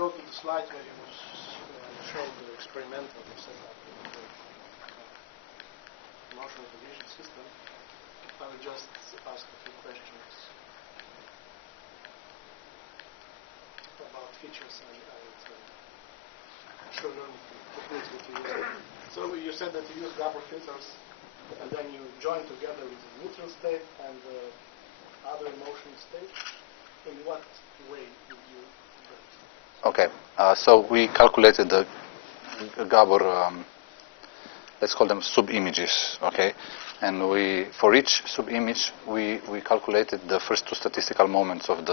go to the slide where you show the experimental setup of the motion recognition system, I will just ask a few questions about features and show you techniques that you use. So you said that you use Gabor filters, and then you join together with the neutral state and the other motion state. In what way did you do that? Okay, so we calculated the Gabor, let's call them sub-images, okay? And for each sub-image, we calculated the first two statistical moments of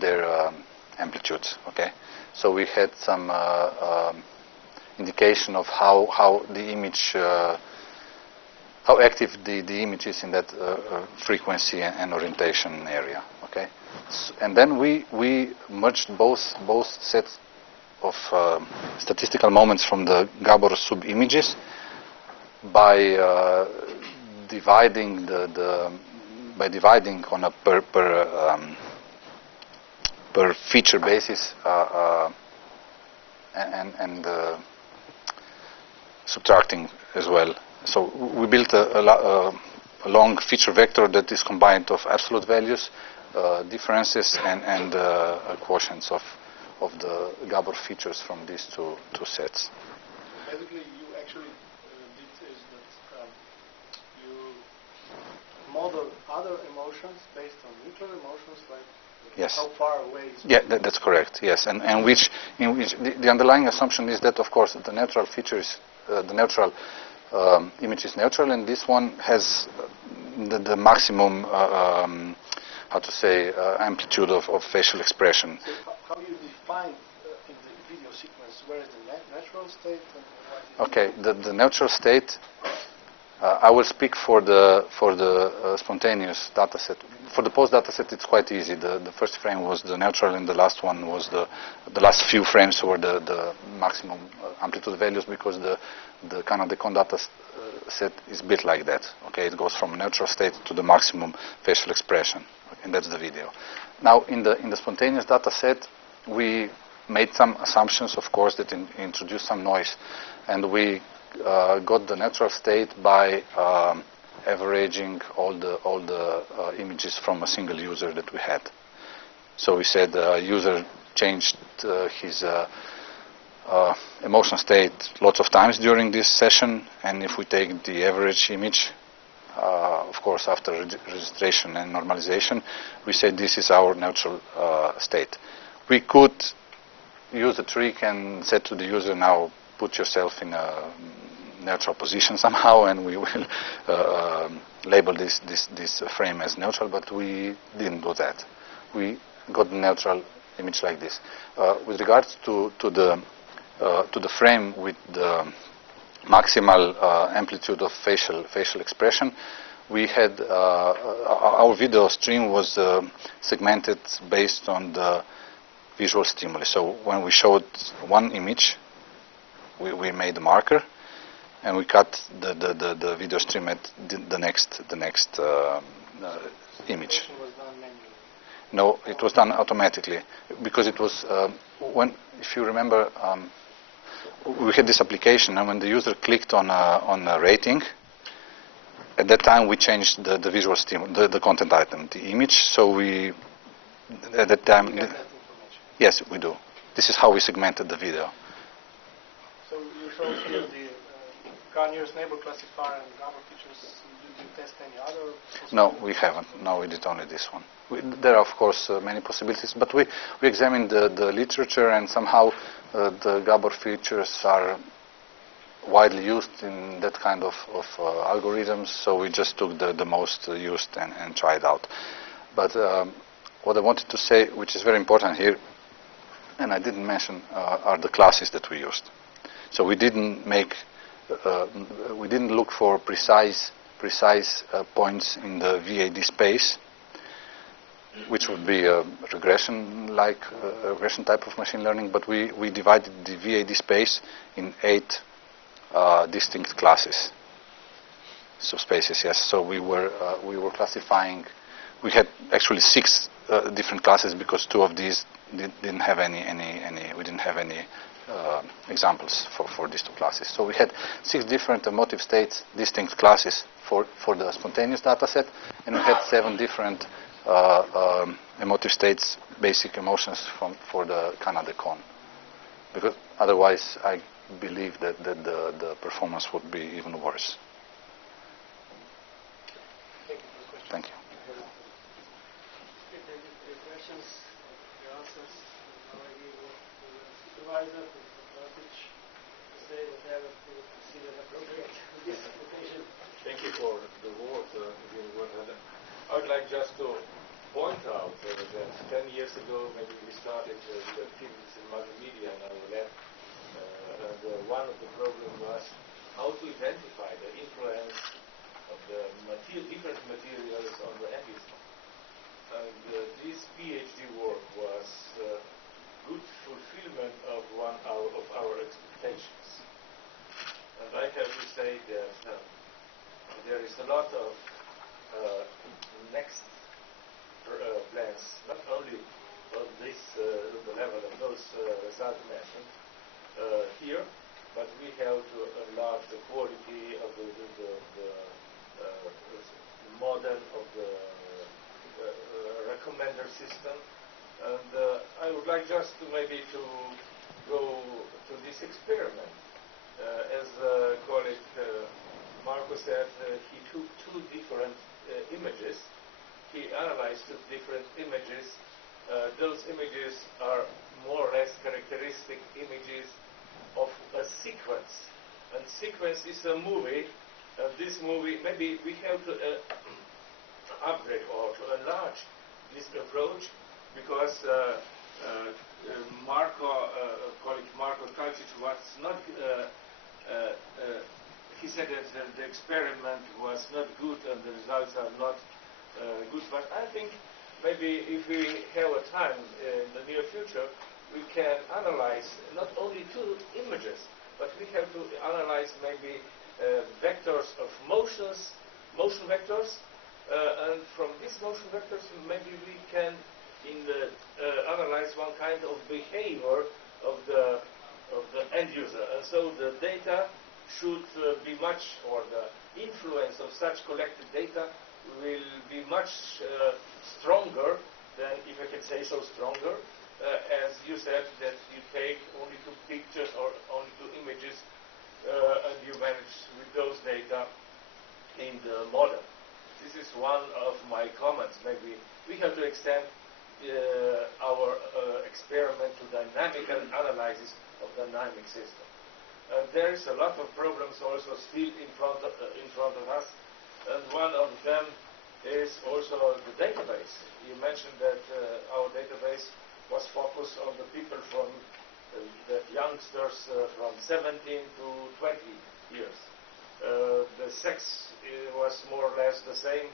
their amplitudes, okay? So we had some indication of how the image, how active the image is in that frequency and orientation area, okay? And then we merged both sets of statistical moments from the Gabor sub-images by dividing on a per feature basis and subtracting as well. So we built a long feature vector that is combined of absolute values, differences, and quotients of the Gabor features from these two sets. Basically, you actually did is that you model other emotions based on neutral emotions, like yes. How far away is that's correct, yes. And in which the underlying assumption is that, of course, the neutral feature is, the neutral image is neutral, and this one has the maximum, how to say, amplitude of facial expression. So how you define in the video sequence where is the natural state? And okay, the natural state. I will speak for the spontaneous data set. For the post data set, it's quite easy. The first frame was the neutral, and the last one was the last few frames were the maximum amplitude values, because the Canada-Con data set is built like that. Okay, it goes from neutral state to the maximum facial expression, and that's the video. Now, in the spontaneous data set, we made some assumptions, of course, that introduced some noise, and we got the natural state by averaging all the images from a single user that we had. So we said user changed his emotion state lots of times during this session, and if we take the average image, of course after registration and normalization, we said this is our neutral state. We could use a trick and say to the user, now put yourself in a neutral position somehow, and we will label this frame as neutral, but we didn't do that. We got the neutral image like this. With regards to the frame with the maximal amplitude of facial expression, we had our video stream was segmented based on the visual stimuli. So when we showed one image, we made a marker, and we cut the video stream at the next image. was done manually? No, it was done automatically, because it was if you remember, we had this application, and when the user clicked on a rating, at that time we changed the visual stimuli, the content item, the image. So we at that time. You get that information. Yes, we do. This is how we segmented the video. So you showed here the Garnier's neighbor classifier and Gabor features. Did you test any other? No, we haven't. No, we did only this one. There are, of course, many possibilities, but we examined the literature, and somehow the Gabor features are widely used in that kind of algorithms, so we just took the most used and tried out. But what I wanted to say, which is very important here, and I didn't mention, are the classes that we used. So we didn't look for precise points in the VAD space, which would be a regression type of machine learning, but we divided the VAD space in 8 distinct classes. So spaces, yes. So we were classifying. We had actually 6 different classes, because 2 of these didn't have any examples for these two classes. So we had 6 different emotive states, distinct classes for the spontaneous data set, and we had 7 different emotive states, basic emotions for the Canada cone. Because otherwise, I believe that the performance would be even worse. Thank you. Thank you for your questions, your answers. Now I give to the supervisor, to Tkalcic, to say whatever he would consider appropriate in this occasion. Thank you for the word. I would like just to point out that 10 years ago, maybe we started with activities in multimedia in our lab. And one of the problems was how to identify the influence of the different materials on the end user. And this PhD work was good fulfillment of one of our expectations. And I have to say that there is a lot of next plans, not only on this the level of those results mentioned here, but we have to enlarge the quality of the model of the recommender system. And I would like just to maybe to go to this experiment. As a colleague Marko said, he took 2 different images. He analyzed 2 different images. Those images are more or less characteristic images of a sequence. And sequence is a movie. And this movie, maybe we have to upgrade or to enlarge this approach, because colleague Marko Tkalčič was not, he said that the experiment was not good and the results are not good, but I think maybe if we have a time in the near future, we can analyze not only 2 images, but we have to analyze maybe vectors of motion vectors, and from these motion vectors maybe we can analyze one kind of behavior of the end user. And so the data should be much, or the influence of such collected data will be much stronger than, if I can say so, stronger, as you said, that you take only 2 pictures or only 2 images, and you manage with those data in the model. This is one of my comments. Maybe we have to extend our experiment to dynamical analysis of dynamic system. There is a lot of problems also still in front of us, and one of them is also the database. You mentioned that our database was focused on the people from the youngsters from 17 to 20 years. The sex was more or less the same.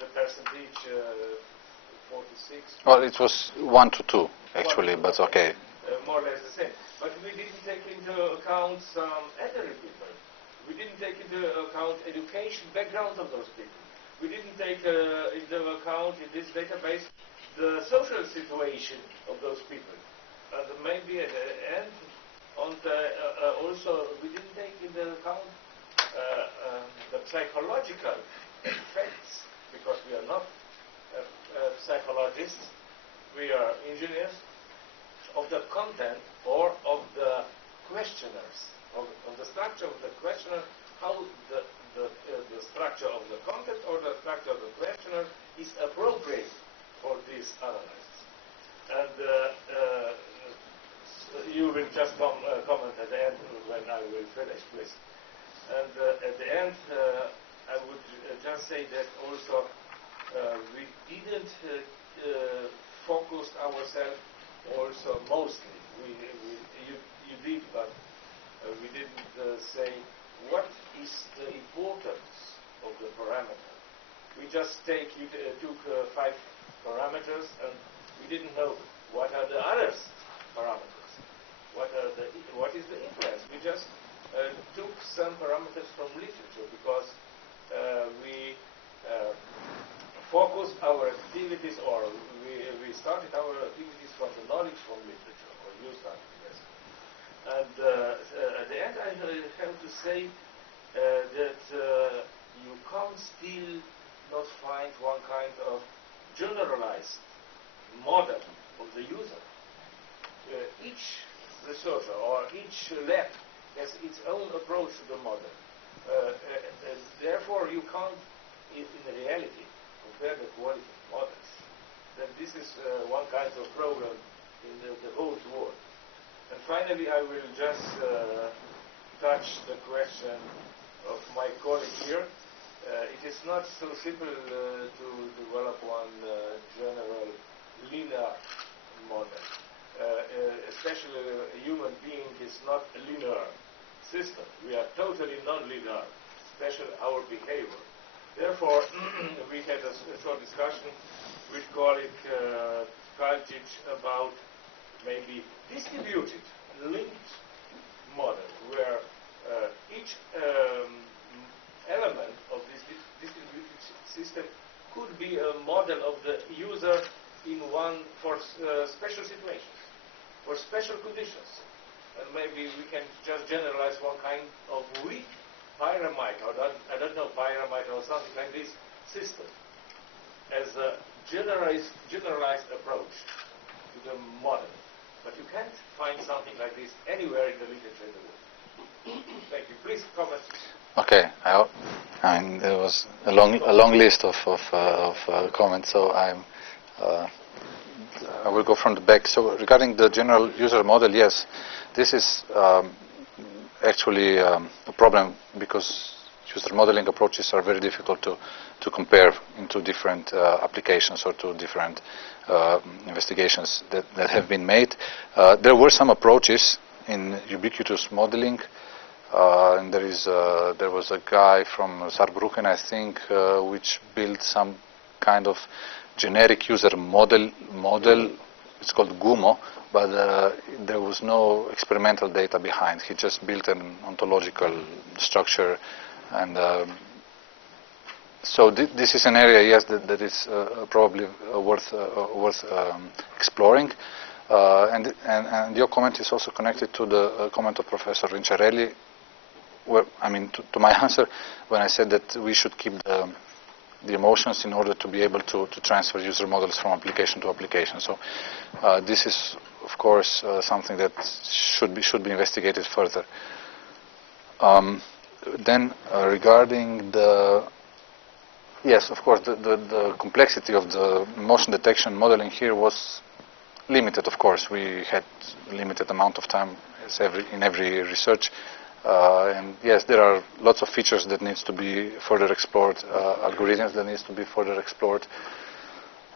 The percentage 46. Well, it was 1 to 2 actually, but okay. More or less the same. But we didn't take into account some elderly people. We didn't take into account education background of those people. We didn't take into account in this database the social situation of those people. And maybe at the end, also we didn't take into account the psychological effects, because we are not psychologists, we are engineers, of the content or of the questionnaires, of the structure of the questionnaire, how the structure of the content or the structure of the questionnaire is appropriate for this analysis. And you will just comment at the end when I will finish, please. And at the end, I would just say that also we didn't focus ourselves also mostly. You did, but we didn't say what is the importance of the parameter. We just took 5 parameters, and we didn't know what are the other parameters. What is the influence? We just took some parameters from literature, because we focused our activities, or we started our activities from the knowledge from literature, or you started, yes. And at the end, I have to say that you can't still not find one kind of generalized model of the user. Each researcher or each lab has its own approach to the model. Therefore, you can't, in reality, compare the quality of models. Then this is one kind of problem in the whole world. And finally, I will just touch the question of my colleague here. It is not so simple to develop one general linear model. Especially a human being is not a linear system. We are totally non-linear, especially our behavior. Therefore, we had a short discussion with colleague Tkalcic about maybe distributed, linked model, where each element of this distributed system could be a model of the user in one for special situations, for special conditions. And maybe we can just generalize one kind of weak pyramid, or I don't know, pyramid or something like this system as a generalized approach to the model. But you can't find something like this anywhere in the literature in the world. Thank you. Please comment. Okay. I mean, there was a long list of comments, so I will go from the back. So regarding the general user model, yes, this is actually a problem because user modeling approaches are very difficult to compare into different applications or to different investigations that have been made. There were some approaches in ubiquitous modeling, and there was a guy from Saarbrücken, I think, which built some kind of generic user model. It's called GUMO, but there was no experimental data behind. He just built an ontological structure, and so this is an area, yes, that is probably worth exploring. And your comment is also connected to the comment of Professor Rincarelli. Well, I mean, to my answer when I said that we should keep the emotions in order to be able to transfer user models from application to application. So this is, of course, something that should be investigated further. Then regarding yes, of course, the complexity of the motion detection modeling here was limited. Of course, we had limited amount of time in every research. And yes, there are lots of features that needs to be further explored, algorithms that needs to be further explored.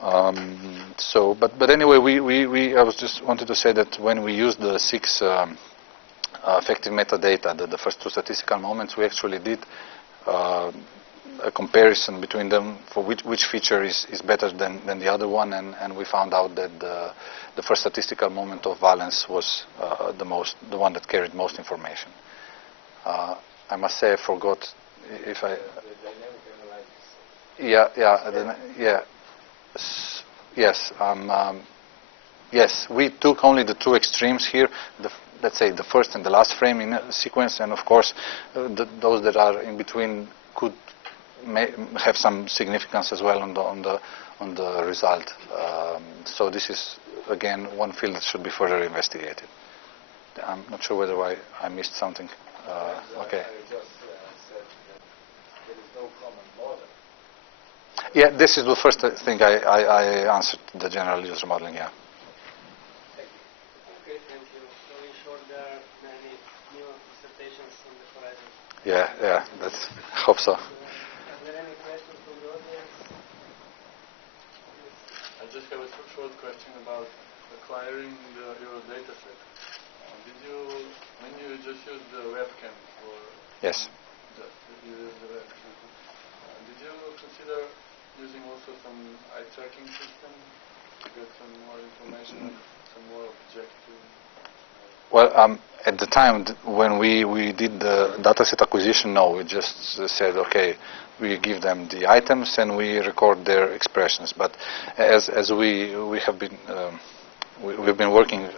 But anyway, I was just wanted to say that when we used the 6 effective metadata, the first 2 statistical moments, we actually did a comparison between them for which feature is better than the other one, and we found out that the first statistical moment of valence was the one that carried most information. I must say I forgot if I. Yes, we took only the 2 extremes here. Let's say the first and the last frame in a sequence, and of course, those that are in between could have some significance as well on the result. So this is again one field that should be further investigated. I'm not sure whether I missed something. Okay. I just said that there is no common model. Yeah, this is the first thing I answered, the general user modeling. Yeah. Okay, thank you. So in short, there are many new dissertations on the horizon. Yeah. I hope so. Are there any questions from the audience? I just have a short question about acquiring your data set. When you just use the webcam, or Yes. just you use the webcam, did you consider using also some eye tracking system to get some more information, some more objective? Well, at the time when we did the dataset acquisition, no, we just said, okay, we give them the items and we record their expressions. But as we have been we've been working